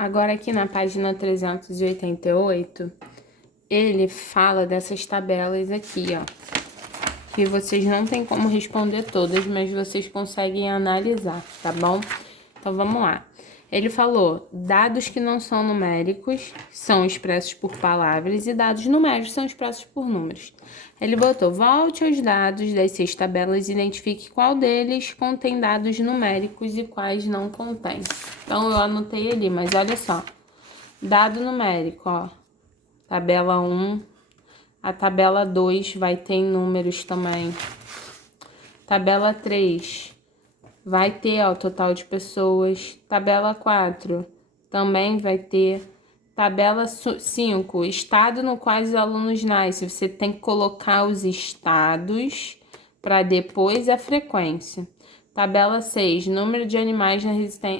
Agora aqui na página 388, ele fala dessas tabelas aqui, ó. Que vocês não tem como responder todas, mas vocês conseguem analisar, tá bom? Então vamos lá. Ele falou, dados que não são numéricos são expressos por palavras e dados numéricos são expressos por números. Ele botou, volte aos dados das 6 tabelas e identifique qual deles contém dados numéricos e quais não contém. Então eu anotei ali, mas olha só. Dado numérico, ó. Tabela 1, a tabela 2 vai ter em números também. Tabela 3 vai ter, ó, o total de pessoas. Tabela 4 também vai ter. Tabela 5, estado no qual os alunos nascem. Você tem que colocar os estados para depois a frequência. Tabela 6, número de animais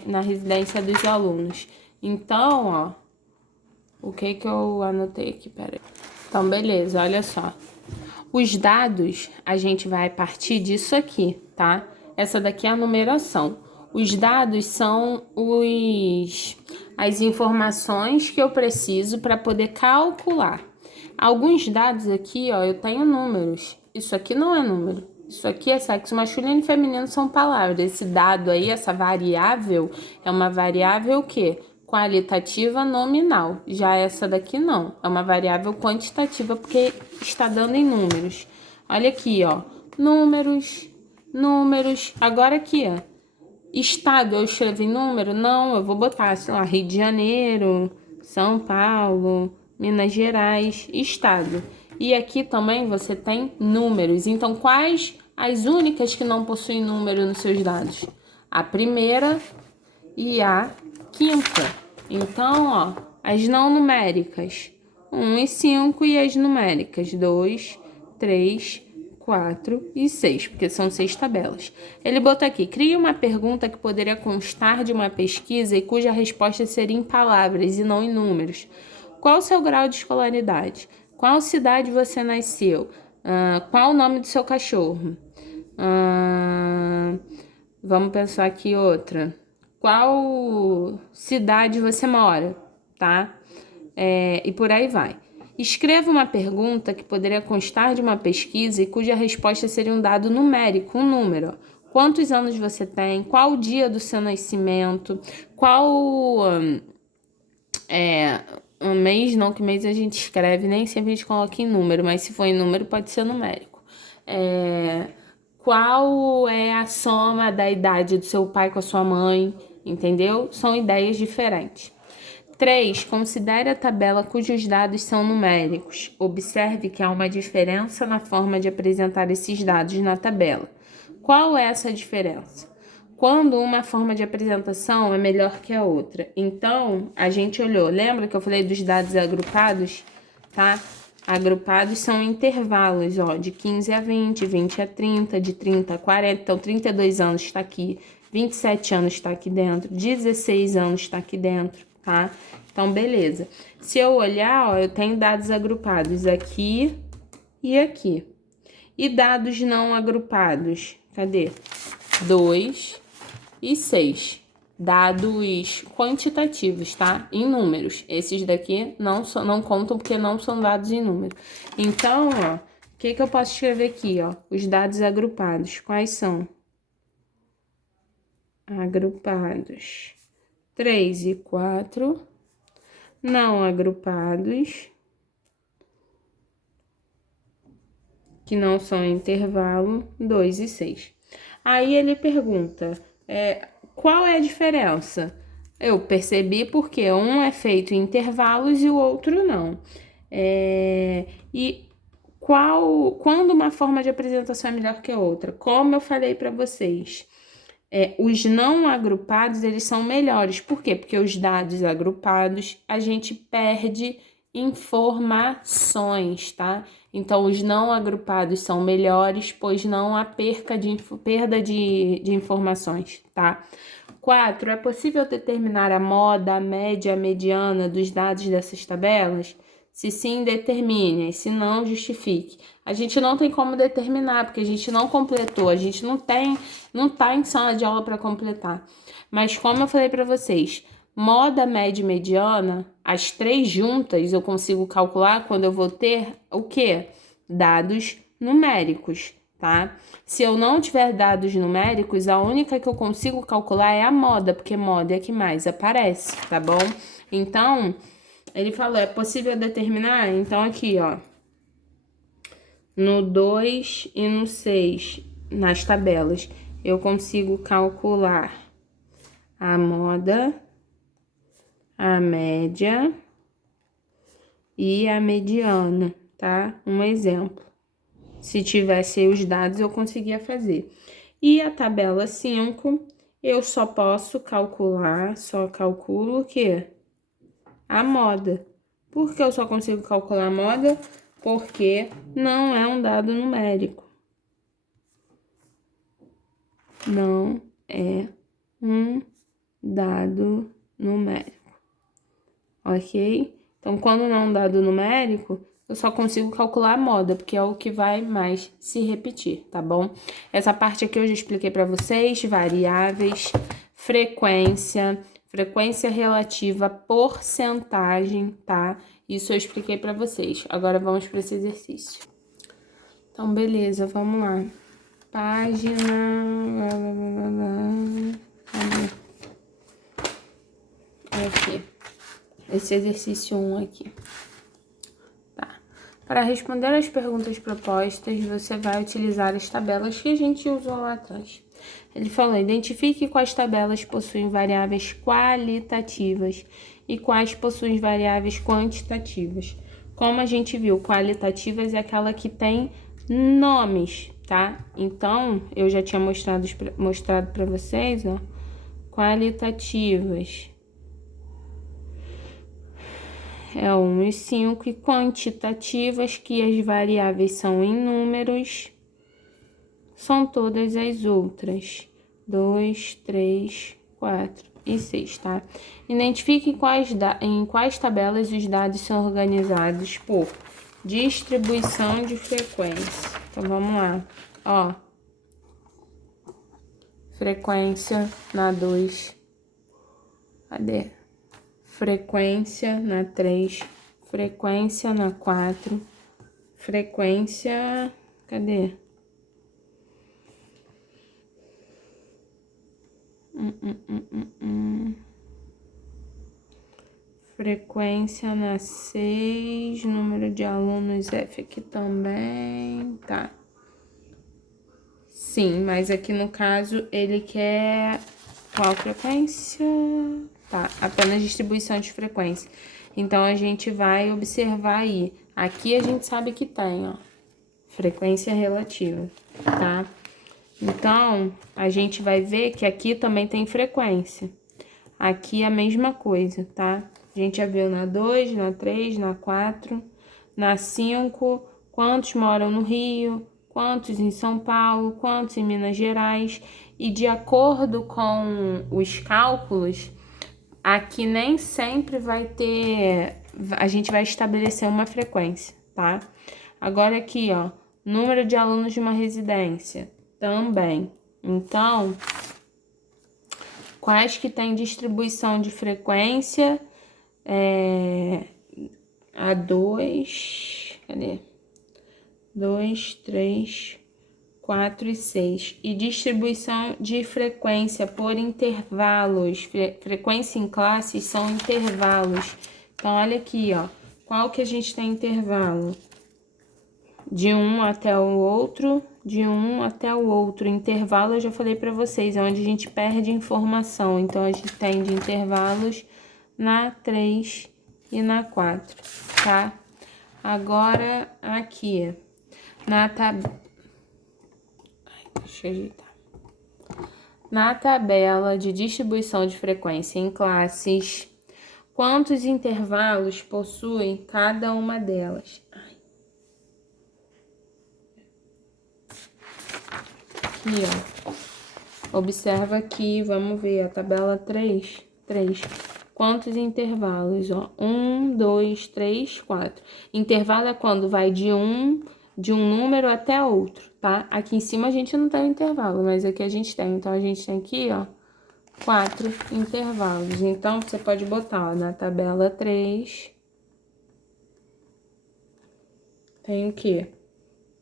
na residência dos alunos. Então, ó, o que eu anotei aqui? Peraí. Então, beleza, olha só. Os dados, a gente vai partir disso aqui, tá? Essa daqui é a numeração. Os dados são as informações que eu preciso para poder calcular. Alguns dados aqui, ó, eu tenho números. Isso aqui não é número. Isso aqui é sexo masculino e feminino, são palavras. Esse dado aí, essa variável, é uma variável o quê? Qualitativa nominal. Já essa daqui não. É uma variável quantitativa porque está dando em números. Olha aqui, ó. Números. Agora aqui, ó. Estado, eu escrevo em número? Não, eu vou botar, sei lá, Rio de Janeiro, São Paulo, Minas Gerais, estado. E aqui também você tem números. Então, quais as únicas que não possuem número nos seus dados? A primeira e a quinta. Então, ó, as não numéricas, 1 e 5, e as numéricas, 2, 3, 4 e 6, porque são 6 tabelas. Ele botou aqui, crie uma pergunta que poderia constar de uma pesquisa e cuja resposta seria em palavras e não em números. Qual o seu grau de escolaridade? Qual cidade você nasceu? Qual o nome do seu cachorro? Vamos pensar aqui outra. Qual cidade você mora, tá? E por aí vai. Escreva uma pergunta que poderia constar de uma pesquisa e cuja resposta seria um dado numérico, um número. Quantos anos você tem? Qual o dia do seu nascimento? Qual um mês? Não, que mês a gente escreve, nem sempre a gente coloca em número, mas se for em número pode ser numérico. Qual é a soma da idade do seu pai com a sua mãe? Entendeu? São ideias diferentes. 3. Considere a tabela cujos dados são numéricos. Observe que há uma diferença na forma de apresentar esses dados na tabela. Qual é essa diferença? Quando uma forma de apresentação é melhor que a outra. Então, a gente olhou. Lembra que eu falei dos dados agrupados? Tá? Agrupados são intervalos, ó, de 15 a 20, 20 a 30, de 30 a 40. Então, 32 anos está aqui, 27 anos está aqui dentro, 16 anos está aqui dentro, tá? Então, beleza. Se eu olhar, ó, eu tenho dados agrupados aqui e aqui. E dados não agrupados, cadê? 2 e 6. Dados quantitativos, tá? Em números. Esses daqui não contam porque não são dados em número. Então, ó, o que eu posso escrever aqui, ó? Os dados agrupados. Quais são? Agrupados. 3 e 4. Não agrupados. Que não são intervalo. 2 e 6. Aí ele pergunta... qual é a diferença? Eu percebi porque um é feito em intervalos e o outro não. E quando uma forma de apresentação é melhor que a outra? Como eu falei para vocês, os não agrupados, eles são melhores. Por quê? Porque os dados agrupados, a gente perde informações, tá? Então, os não agrupados são melhores, pois não há perda de informações, tá? 4. É possível determinar a moda, a média, a mediana dos dados dessas tabelas? Se sim, determine. Se não, justifique. A gente não tem como determinar, porque a gente não completou. A gente não tá em sala de aula para completar. Mas como eu falei para vocês, Moda, média e mediana, as três juntas eu consigo calcular quando eu vou ter o quê? Dados numéricos, tá? Se eu não tiver dados numéricos, a única que eu consigo calcular é a moda, porque moda é a que mais aparece, tá bom? Então, ele falou, é possível determinar? Então, aqui, ó, no 2 e no 6, nas tabelas, eu consigo calcular a moda, a média e a mediana, tá? Um exemplo. Se tivesse os dados, eu conseguia fazer. E a tabela 5, eu só posso calcular, só calculo o quê? A moda. Por que eu só consigo calcular a moda? Porque não é um dado numérico. Não é um dado numérico. Ok? Então, quando não é um dado numérico, eu só consigo calcular a moda, porque é o que vai mais se repetir, tá bom? Essa parte aqui eu já expliquei para vocês, variáveis, frequência relativa, porcentagem, tá? Isso eu expliquei para vocês. Agora vamos para esse exercício. Então, beleza, vamos lá. Página... Aqui. Esse exercício 1 aqui. Tá. Para responder as perguntas propostas, você vai utilizar as tabelas que a gente usou lá atrás. Ele falou, identifique quais tabelas possuem variáveis qualitativas e quais possuem variáveis quantitativas. Como a gente viu, qualitativas é aquela que tem nomes, tá? Então, eu já tinha mostrado para vocês, ó, qualitativas é 1 e 5, e quantitativas, que as variáveis são em números, são todas as outras, 2, 3, 4 e 6, tá? Identifique em quais tabelas os dados são organizados por distribuição de frequência. Então, vamos lá, ó. Frequência na 2, cadê? Frequência na 3, frequência na 4, frequência, cadê? Frequência na 6, número de alunos F aqui também, tá. Sim, mas aqui no caso ele quer qual frequência? Tá, apenas distribuição de frequência. Então, a gente vai observar aí. Aqui a gente sabe que tem, ó, frequência relativa, tá? Então, a gente vai ver que aqui também tem frequência. Aqui é a mesma coisa, tá? A gente já viu na 2, na 3, na 4, na 5, quantos moram no Rio, quantos em São Paulo, quantos em Minas Gerais. E de acordo com os cálculos, aqui nem sempre vai ter, a gente vai estabelecer uma frequência, tá? Agora aqui, ó, número de alunos de uma residência, também. Então, quais que tem distribuição de frequência? A 2, cadê? 2, 3, 4 e 6. E distribuição de frequência por intervalos. Frequência em classes são intervalos. Então, olha aqui, ó. Qual que a gente tem intervalo? De um até o outro, de um até o outro. Intervalo, eu já falei para vocês, é onde a gente perde informação. Então, a gente tem de intervalos na 3 e na 4, tá? Agora, aqui, na tabela... Deixa eu ajeitar. Na tabela de distribuição de frequência em classes, quantos intervalos possui cada uma delas? Aqui, ó. Observa aqui, vamos ver a tabela 3. Quantos intervalos, ó? 1, 2, 3, 4. Intervalo é quando vai de um número até outro, tá? Aqui em cima a gente não tem o intervalo, mas aqui a gente tem. Então, a gente tem aqui, ó, 4 intervalos. Então, você pode botar, ó, na tabela 3, tem o quê?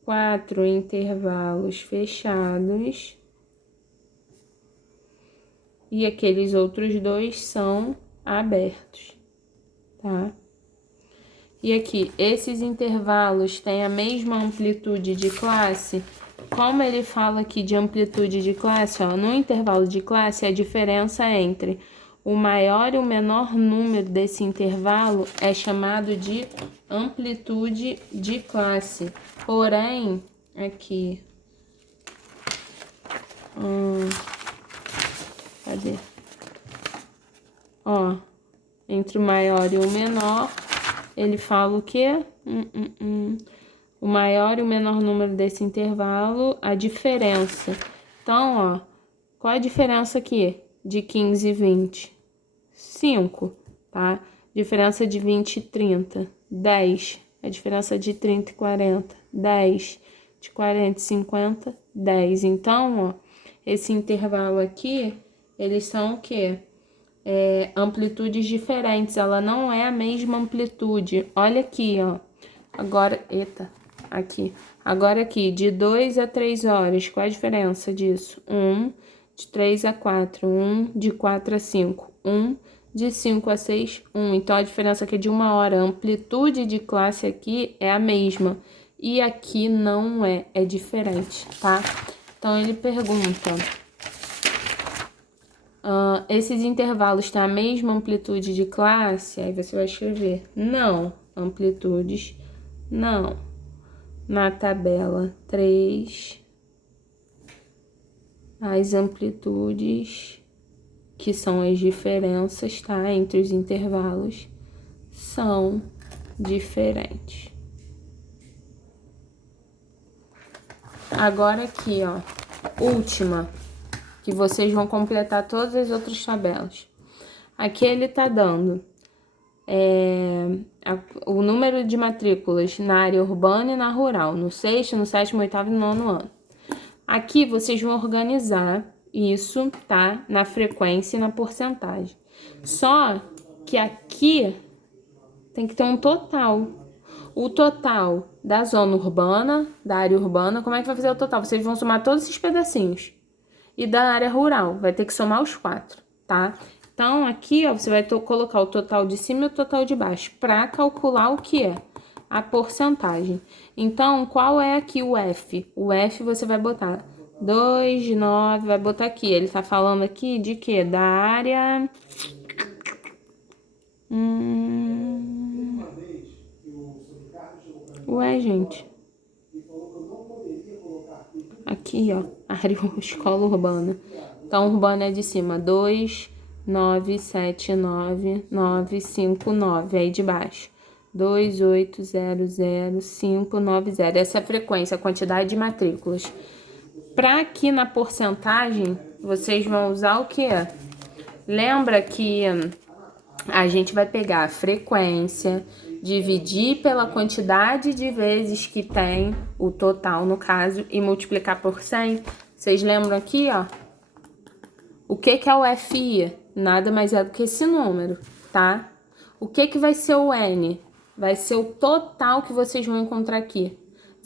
4 intervalos fechados. E aqueles outros 2 são abertos, tá? E aqui, esses intervalos têm a mesma amplitude de classe. Como ele fala aqui de amplitude de classe, ó, no intervalo de classe, a diferença entre o maior e o menor número desse intervalo é chamado de amplitude de classe. Porém, aqui... cadê? Ó, entre o maior e o menor, ele fala o quê? O maior e o menor número desse intervalo, a diferença. Então, ó, qual a diferença aqui de 15 e 20? 5, tá? Diferença de 20 e 30, 10. A diferença de 30 e 40, 10. De 40 e 50, 10. Então, ó, esse intervalo aqui, eles são o quê? Amplitudes diferentes, ela não é a mesma amplitude. Olha aqui, ó. Agora, aqui. Agora aqui, de 2 a 3 horas, qual a diferença disso? 1, de 3 a 4, 1, de 4 a 5, 1, de 5 a 6, 1. Então, a diferença aqui é de 1 hora. A amplitude de classe aqui é a mesma. E aqui não é diferente, tá? Então, ele pergunta... esses intervalos têm a mesma amplitude de classe? Aí você vai escrever não, amplitudes não. Na tabela 3, as amplitudes, que são as diferenças, tá? Entre os intervalos, são diferentes. Agora aqui, ó, última, que vocês vão completar todas as outras tabelas. Aqui ele tá dando o número de matrículas na área urbana e na rural, no 6º, no 7º, 8º e 9º ano. Aqui vocês vão organizar isso, tá? Na frequência e na porcentagem. Só que aqui tem que ter um total. O total da zona urbana, da área urbana, como é que vai fazer o total? Vocês vão somar todos esses pedacinhos. E da área rural, vai ter que somar os 4, tá? Então, aqui, ó, você vai colocar o total de cima e o total de baixo para calcular o que é a porcentagem. Então, qual é aqui o F? O F você vai botar 2, 9, vai botar aqui. Ele tá falando aqui de quê? Da área... Ué, gente. Aqui, ó, área escola urbana. Então, urbana é de cima, 2, 9, 7, 9, 9, 5, 9. Aí de baixo, 2, 8, 0, 0, 5, 9, 0. Essa é a frequência, a quantidade de matrículas. Para aqui na porcentagem, vocês vão usar o quê? Lembra que a gente vai pegar a frequência, dividir pela quantidade de vezes que tem o total, no caso, e multiplicar por 100. Vocês lembram aqui, ó? O que é o FI? Nada mais é do que esse número, tá? O que vai ser o N? Vai ser o total que vocês vão encontrar aqui.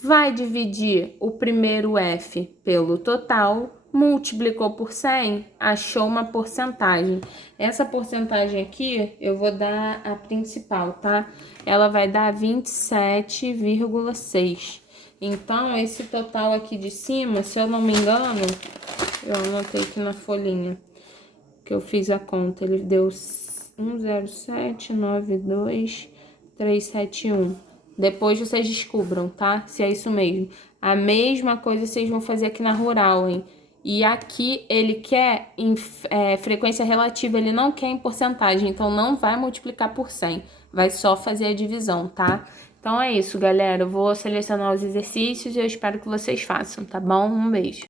Vai dividir o primeiro F pelo total, multiplicou por 100, achou uma porcentagem. Essa porcentagem aqui, eu vou dar a principal, tá? Ela vai dar 27,6. Então, esse total aqui de cima, se eu não me engano, eu anotei aqui na folhinha que eu fiz a conta, ele deu 10792,371. Depois vocês descubram, tá? Se é isso mesmo. A mesma coisa vocês vão fazer aqui na rural, hein? E aqui ele quer em frequência relativa, ele não quer em porcentagem, então não vai multiplicar por 100, vai só fazer a divisão, tá? Então é isso, galera. Eu vou selecionar os exercícios e eu espero que vocês façam, tá bom? Um beijo.